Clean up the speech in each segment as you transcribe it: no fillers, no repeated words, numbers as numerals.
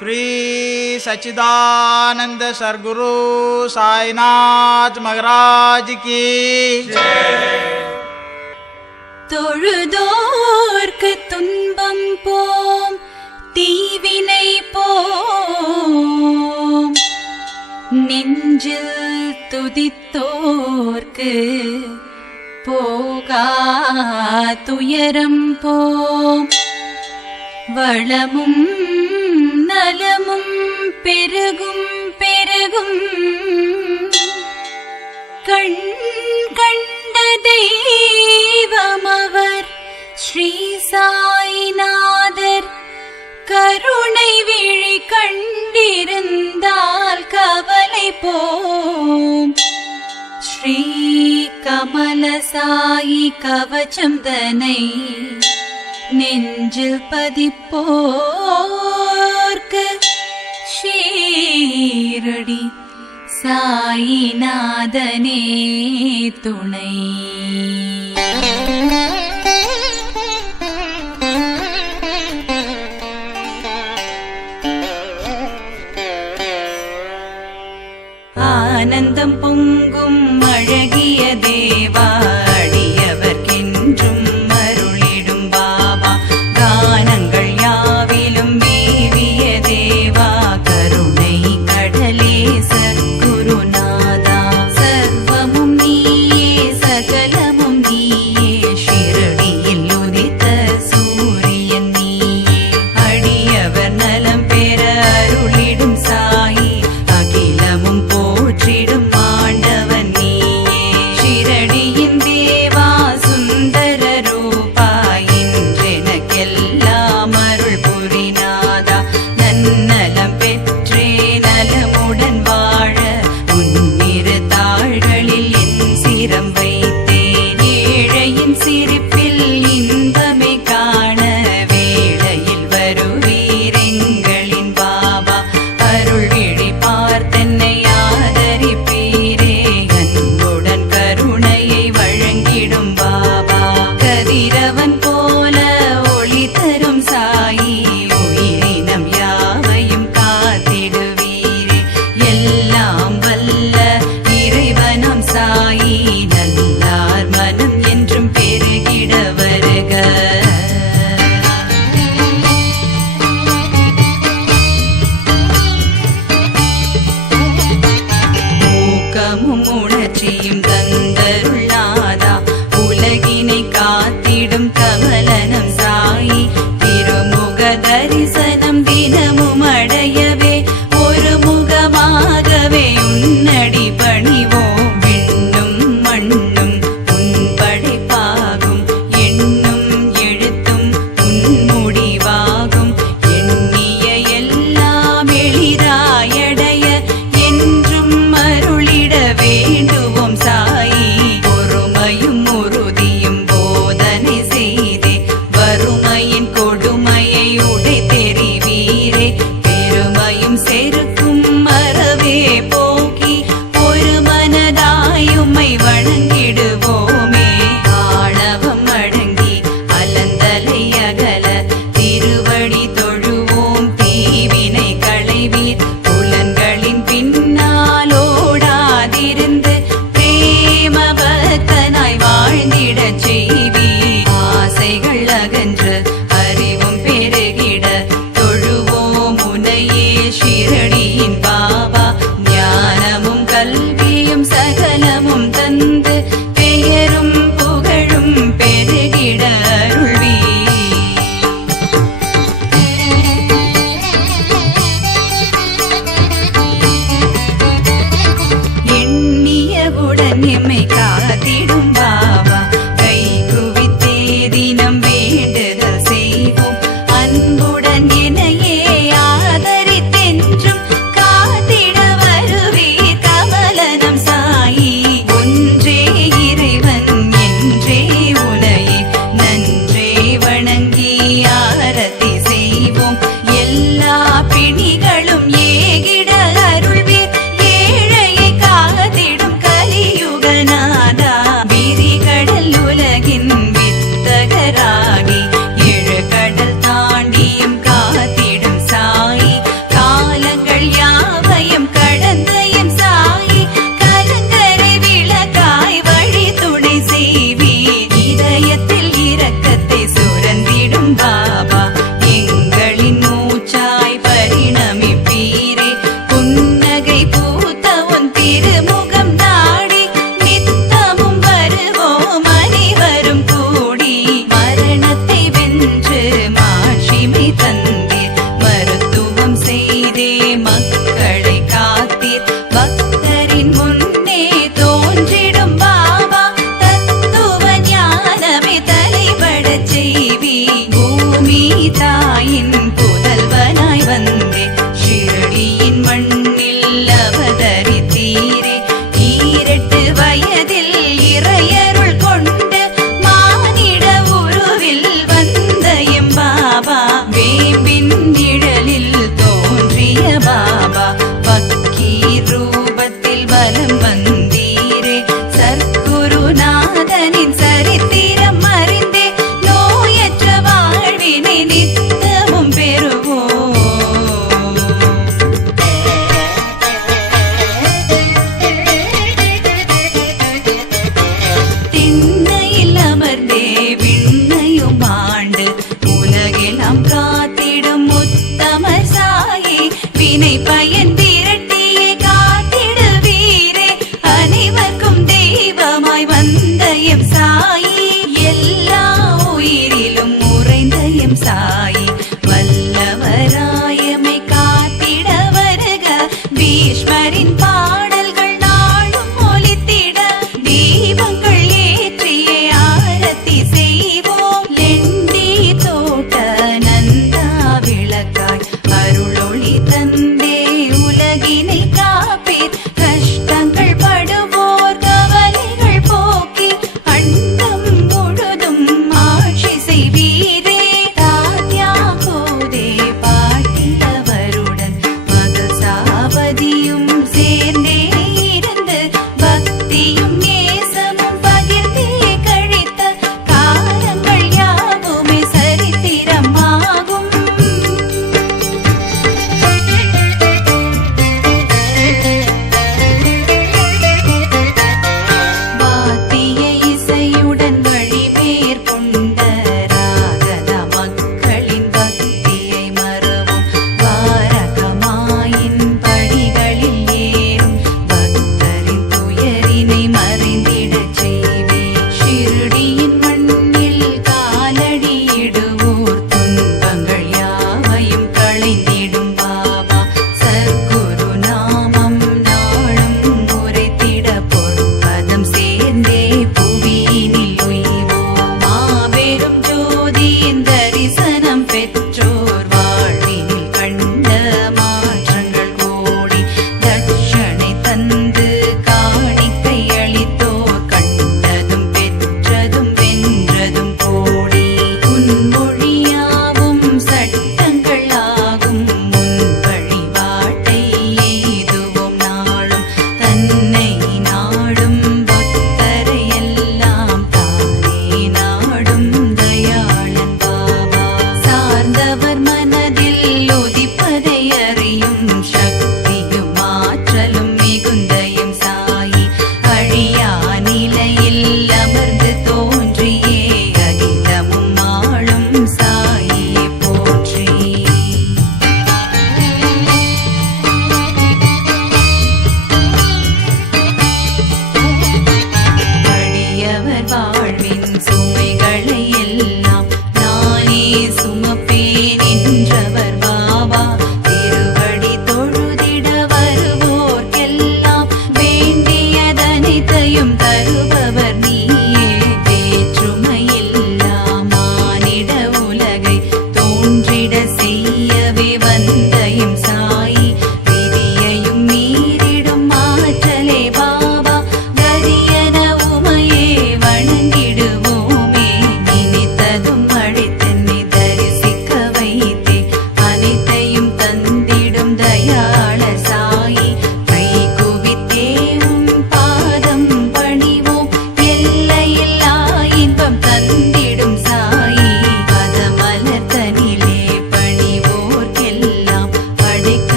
श्री सच्चिदानंद सद्गुरु साईनाथ महाराज की தொழுதோர்க்கு துன்பம் போம் தீவினை போம் நெஞ்சில் துதித்தோர்க்கு போகா துயரம் போம் வளமும் நலமும் பெருகும் பெருகும் கண் கண்ட தெய்வமவர் ஸ்ரீ சாயிநாதர் கருணை விழி கண்டிருந்தால் கவலை போம் ஸ்ரீ கமல சாயி கவசம் தனை நெஞ்சில் பதிப்போர்க்கு ஷீரடி சாயிநாதனே துணை. ஆனந்தம் பொங்கும் அழகிய தேவா அடியவர்க்கென்றும் அருளிடும் பாபா கானங்கள் யாவிலும் மேவிய தேவா கருணை கடலே சத்குருநாதா சர்வமும் நீயே சகலமும் நீயே ஷிரடியில் உதித்த சூரியன் நீயே அடியவர் நலம் பெற அருளிடும் சாயி அகிலமும் போற்றிடும் ஆண்டவன் நீயே ஷிரடியின் தேவா சுந்தர ரூபா இன்றெனக்கெல்லாம் அருள் புரிநாதா நன்னலம் பெற்றே நலமுடன் வாழ உன்னிரு தாள்களில் என் சிரம் வைத்தேன் ஏழையின் சிரிப்பில் இன்பமை காண வேளையில் வருவீரெங்களின் பாபா அருள் விழி பார்த்தென்னை ஆதரிப்பீரே அன்புடன் கருணையை வழங்கிடும் பாபா கதிரவன் போல ஒளி தரும் சாயி உயிரினம் யாவையும் காத்திடுவீரே எல்லாம் வல்ல இறைவனம் சாயி நல்லார் மனம் என்றும் பெருகிட வருக. ஊக்கமும் உணர்ச்சியும் தந்தருளாதா உலகினை காத்திடும் கமலனம் சாயி திருமுக தரிசனம் தினமும் அடையவே ஒரு முகமாகவே உன்னடி பணிவோம் விண்ணும் மண்ணும் உன் படைப்பாகும் எண்ணும் எழுத்தும் உன் முடிவாகும் எண்ணிய எல்லாம் எளிதாயடைய என்றும் அருளிட வேண்டுவோம் சாயி பொறுமையும் உறுதியும் போதனை செய்தே வறுமையின் கொடுமையை உடை தெரிவீரே பெருமையும் செருக்கும் மறவே போக்கி ஒரு மனதாயுமை வணங்கிடுவோமே ஆணவம் அடங்கி அலந்தலை அகல திருவடி தொழுவோம் தீவினை களைவீர் புலன்களின் பின்னாலோடாதிருந்து பிரேம பக்தனாய் வாழ்ந்திடச் செய்வீர் ஆசைகள் அகன்று அறிவும் பெருகிட தொழுவோம் உனையே ஷிரடியின் பாபா ஞானமும் கல்வியும் சகலமும் தந்து பெயரும் புகழும் பெருகிட அருள்வீர். எண்ணியவுடன் எம்மை காத்திடும் பாபா கை குவித்தே தினம் வேண்டுதல் செய்வோம் அன்புடன் எனையே ஆதரித்தென்றும் காத்திட வருவீர் கமலனம் சாயி ஒன்றே இறைவன் என்றே உனையே நன்றே வணங்கி ஆரத்தி செய்வோம் எல்லா பிணிகளும் ஏகிட அருள்வீர் ஏழையை காத்திடும் கலியுகநாதா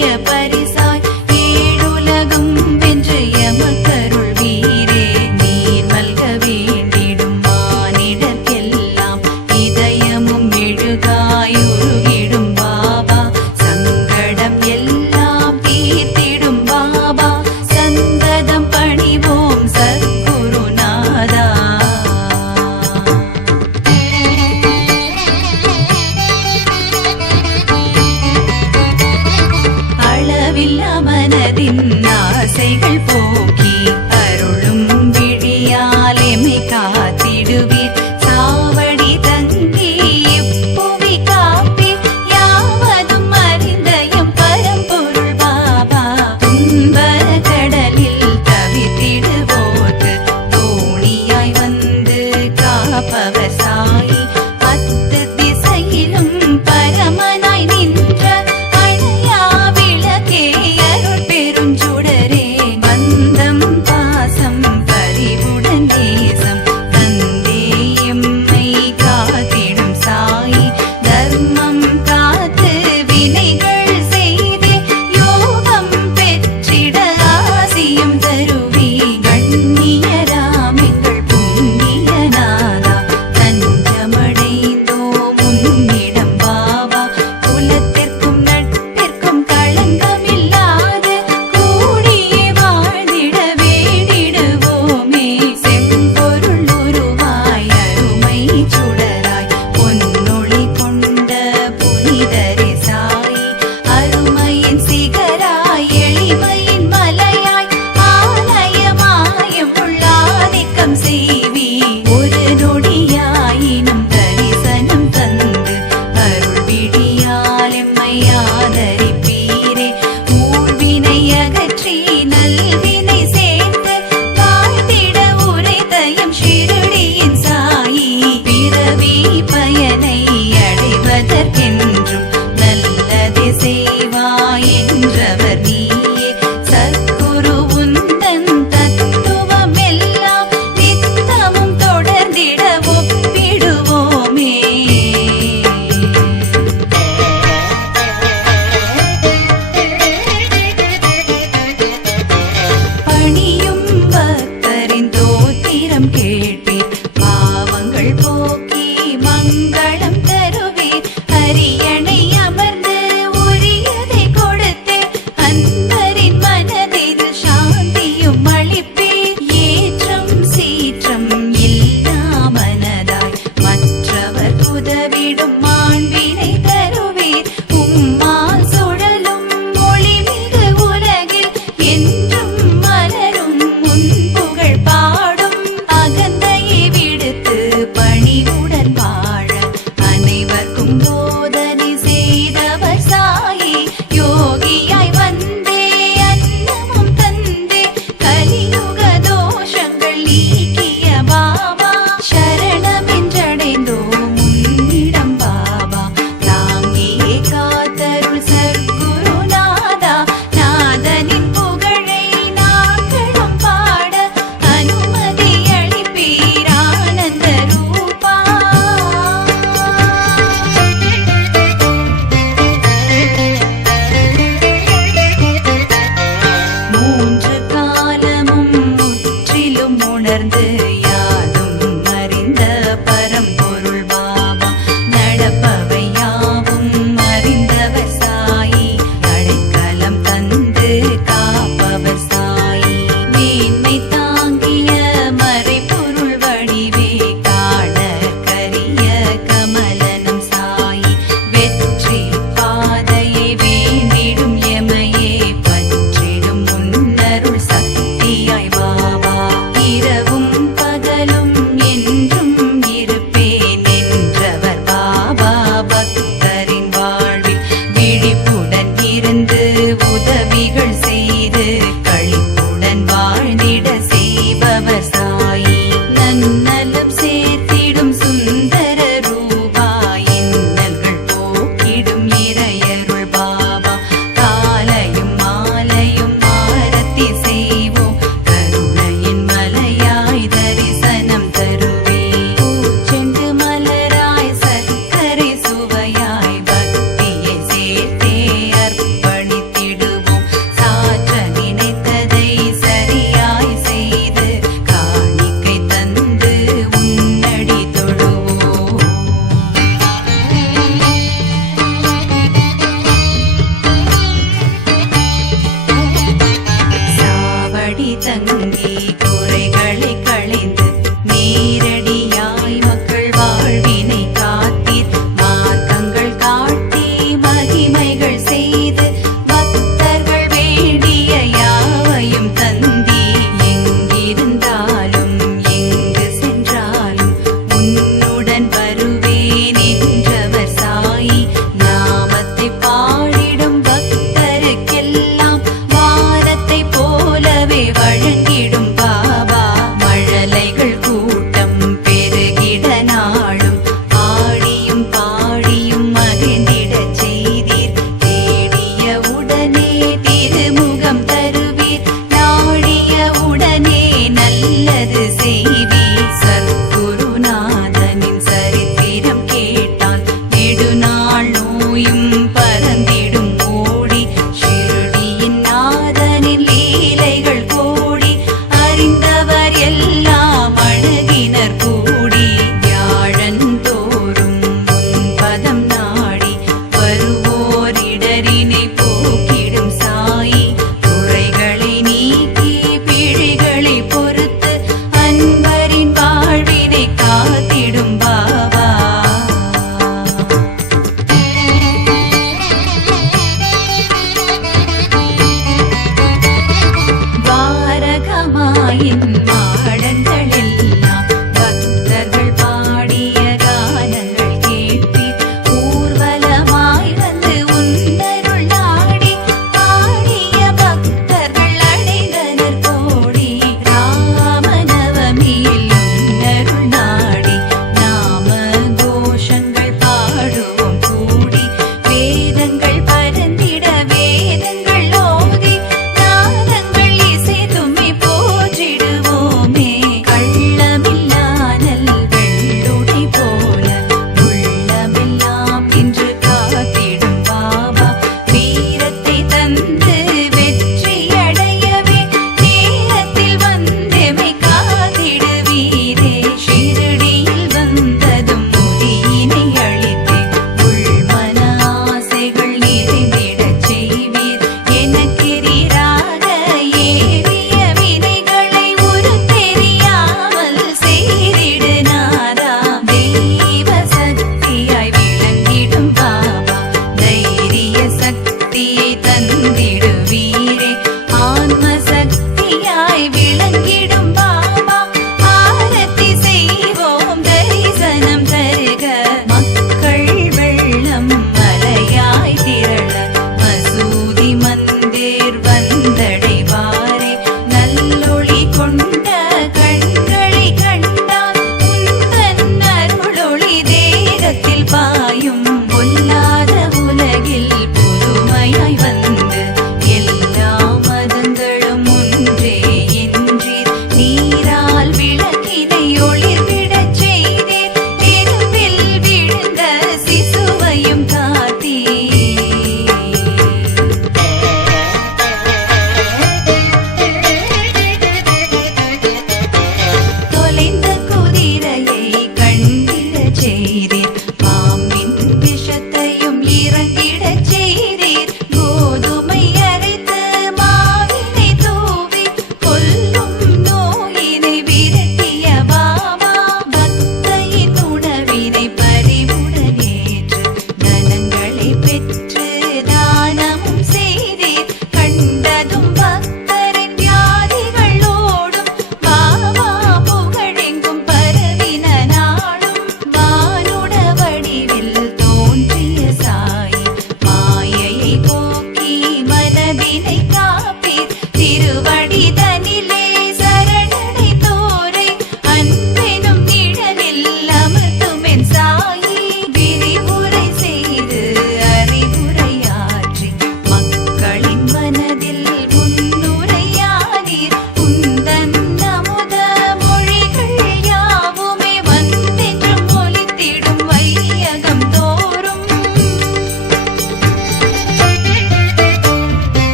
பெரிய பரிசாய் ஏழுலகும் வென்று எமக்கருள் வீரே நீர் மல்க வேண்டிடும் மானிடர்க்கெல்லாம் இதயமும் மெழுகாயுருகிடும் பாபா சங்கடம் எல்லாம் தீர்த்திடும் பாபா சந்ததம் பணிவோம் சத்குருநாதா அளவில்லா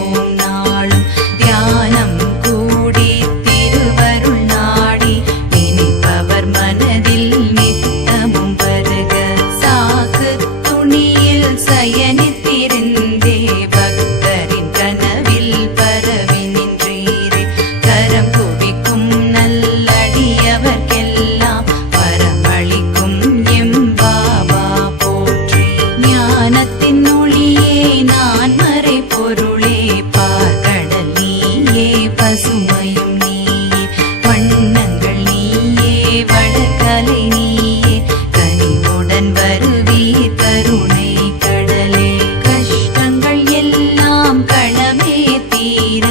செய்வோம் நாளும் தியானம் கூடி திருவருள் நாடி நினைப்பவர் மனதில் நித்தமும் வருக. சாக்கு துணியில் சயனித்திருந்தே பக்தரின் கனவில் பரவி நின்றீரே. கரம் குவிக்கும் நல்லடியவர்க்கெல்லாம் வரமளிக்கும் எம் பாபா போற்றி. ஞானத்தின் ஒளியே நான் மறை பொருளே பார்க்கடல் நீயே பசுமையும் நீயே வண்ணங்கள் நீயே வடகலை நீயே கனிவுடன் வருவீர் கருணை கடலே. கஷ்டங்கள் எல்லாம் களமே தீர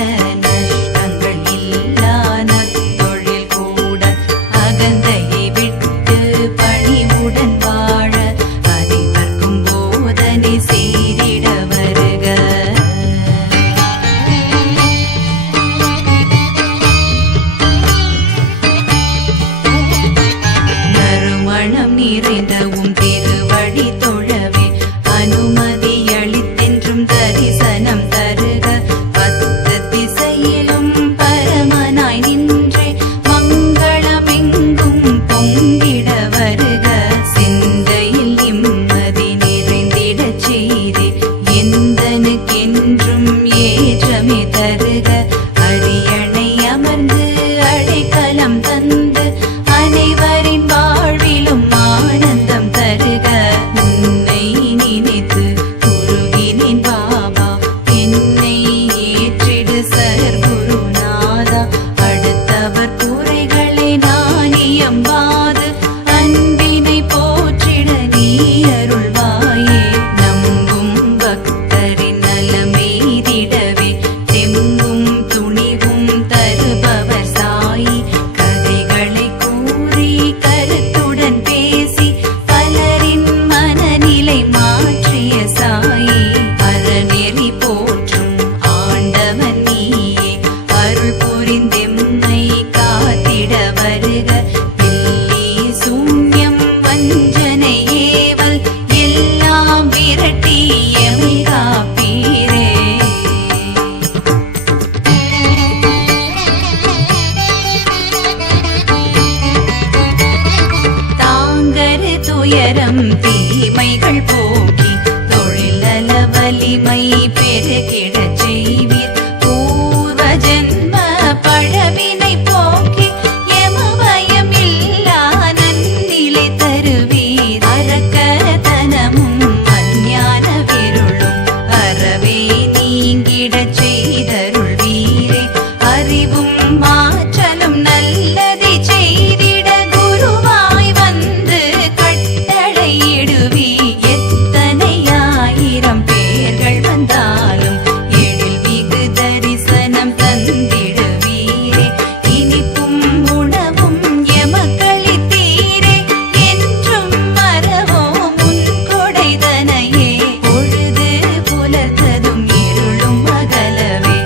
நஷ்டங்கள் இல்லா நற்தொழில் கூட அகந்தையை விட்டு பணிவுடன் வாழ அனைவர்க்கும் போதனை செய்திட வருக. நறுமணம் நிறைந்த உம் திருவடி தொழவே அனுமதி அளித்தென்றும் தரிசனம் தருக. பத்து திசையிலும் பரமனாய் நின்றே மங்களமெங்கும் பொங்கிட வருக. சிந்தையில் நிம்மதி நிறைந்திடச் செய்தே எந்தனுக்கென்றும் ஏற்றமே தருக. அரியணை அமர்ந்து அடைக்கலம் தந்து அனைவரின் வாழ்விலும் ஆனந்தம் தருக. உன்னை நினைத்து உருகினேன் பாபா என்னை ஏற்றிடு சர்க்குருநாதா. அடுத்தவர் குறைகளை நான் இயம்பாது அன்பினை போற்றிட நீ அருள்வாயே. நம்பும் பக்தரின் நலமெய்திடவே தெம்பும் துணிவும் தருபவர் சாயி. கதைகளை கூறி கருத்துடன் பேசி பலரின் மனநிலை மாற்றிய சாயி. அறநெறி போற்றும் ஆண்டவன் நீயே அருள் புரிந்தெம்மை காத்திட வருக. பில்லி சூன்யம் வஞ்சனை ஏவல் எல்லாம் விரட்டி எமை காப்பீரே. தாங்கரு துயரம் தீமைகள் போக்கி தொழில் நல வலிமை பெருகிடச் செய்வீர். பூர்வ ஜென்ம பழவினை போக்கி எமபயம் இல்லா நன்னிலை தருவீர். அரக்கத்தனமும் அஞ்ஞான விருளும் அறவே நீங்கிடச் செய்தருள்வீரே. அறிவும் மாற்றலும் நல்லதை செய்திட குருவாய் வந்து கட்டளையிடுவி. எத்தனை ஆயிரம் பேர்கள் வந்தாலும் எழில் மிகு தரிசனம் தந்திடுவீரே. இனிப்பும் உணவும் எமக்களித்தீரே என்றும் மறவோம் உன் கொடைதனையே. பொழுது புலர்ந்ததும் இருளும் அகலவே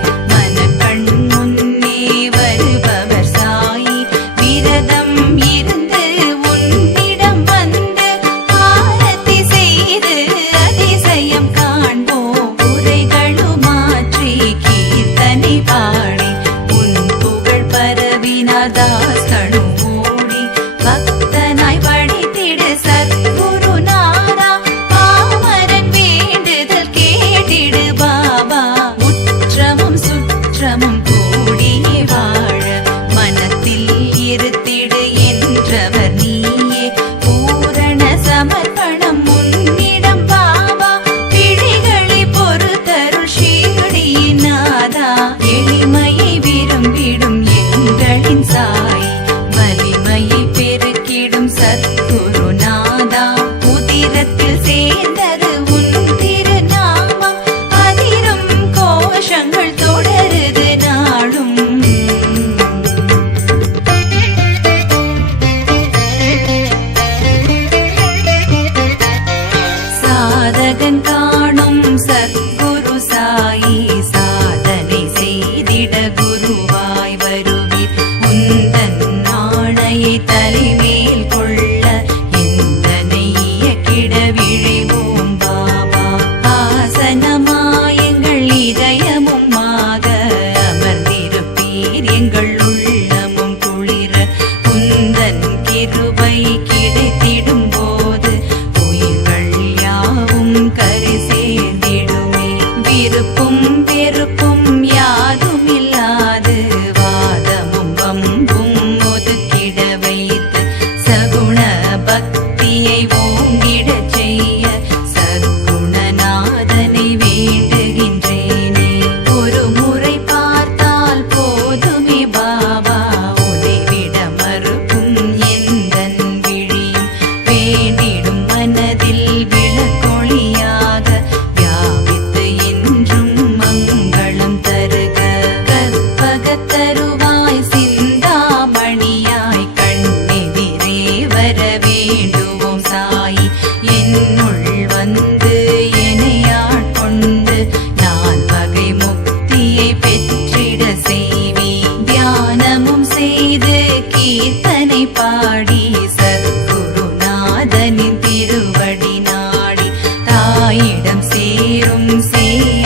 சேர